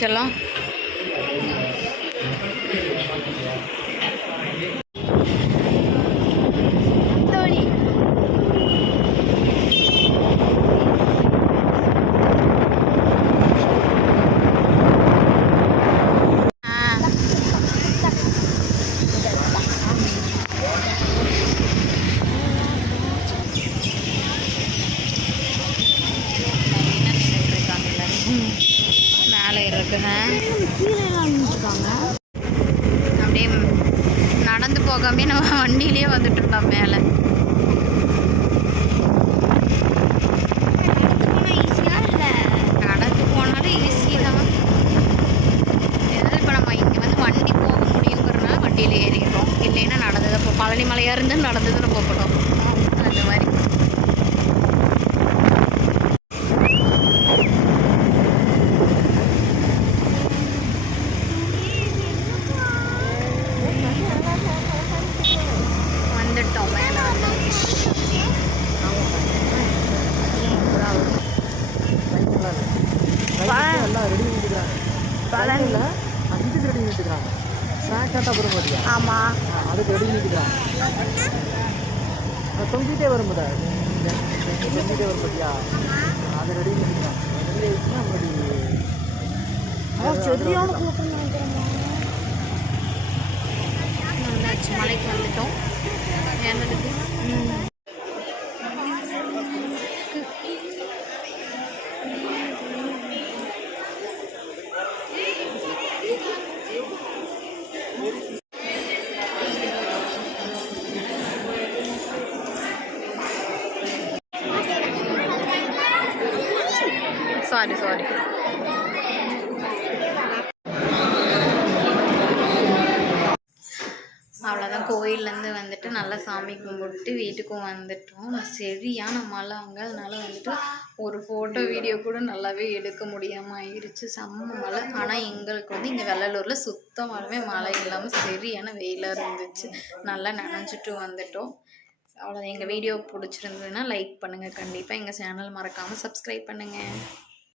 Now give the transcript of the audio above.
चलो அப்படியே நடந்து போகாமே நம்ம வண்டியிலேயே வந்துட்டு இருந்தோம் மேலே. நடந்து போனாலும் ஈஸி தான். ஏதாவது இப்போ நம்ம இங்கே வந்து வண்டி போக முடியுங்கிறதுனால வண்டியில் ஏறிடுறோம். இல்லைன்னா நடந்ததை இப்போ பழனி மலையாக இருந்து நடந்தது நம்ம போகணும். அந்த மாதிரி வந்துட்டோம் மேலே வந்து. ஆமாம் அதுக்கு ரெடி பண்ணிக்கிறாங்க. தொங்கிட்டே வரும் போதா தொங்கிட்டே வரும் பார்த்தியா, அதை ரெடி பண்ணிக்கிறாங்க. ரெடி ஆயிடுச்சுன்னா வந்தாச்சு, மலைக்கு வந்துட்டோம். ஏன்னதுக்கு சாரி அவ்வளோதான். கோயிலேருந்து வந்துட்டு நல்லா சாமி கும்பிட்டு வீட்டுக்கும் வந்துட்டோம். சரியான மழை அங்கே. அதனால வந்துட்டு ஒரு ஃபோட்டோ வீடியோ கூட நல்லாவே எடுக்க முடியாமல் ஆயிடுச்சு. செம்ம மழை. ஆனால் எங்களுக்கு வந்து இங்கே வெள்ளலூரில் சுத்தமாகவே மழை இல்லாமல் சரியான வெயிலாக இருந்துச்சு. நல்லா நனைஞ்சிட்டு வந்துட்டோம். அவ்வளோதான். எங்கள் வீடியோ பிடிச்சிருந்ததுன்னா லைக் பண்ணுங்கள். கண்டிப்பாக எங்கள் சேனல் மறக்காமல் சப்ஸ்கிரைப் பண்ணுங்கள்.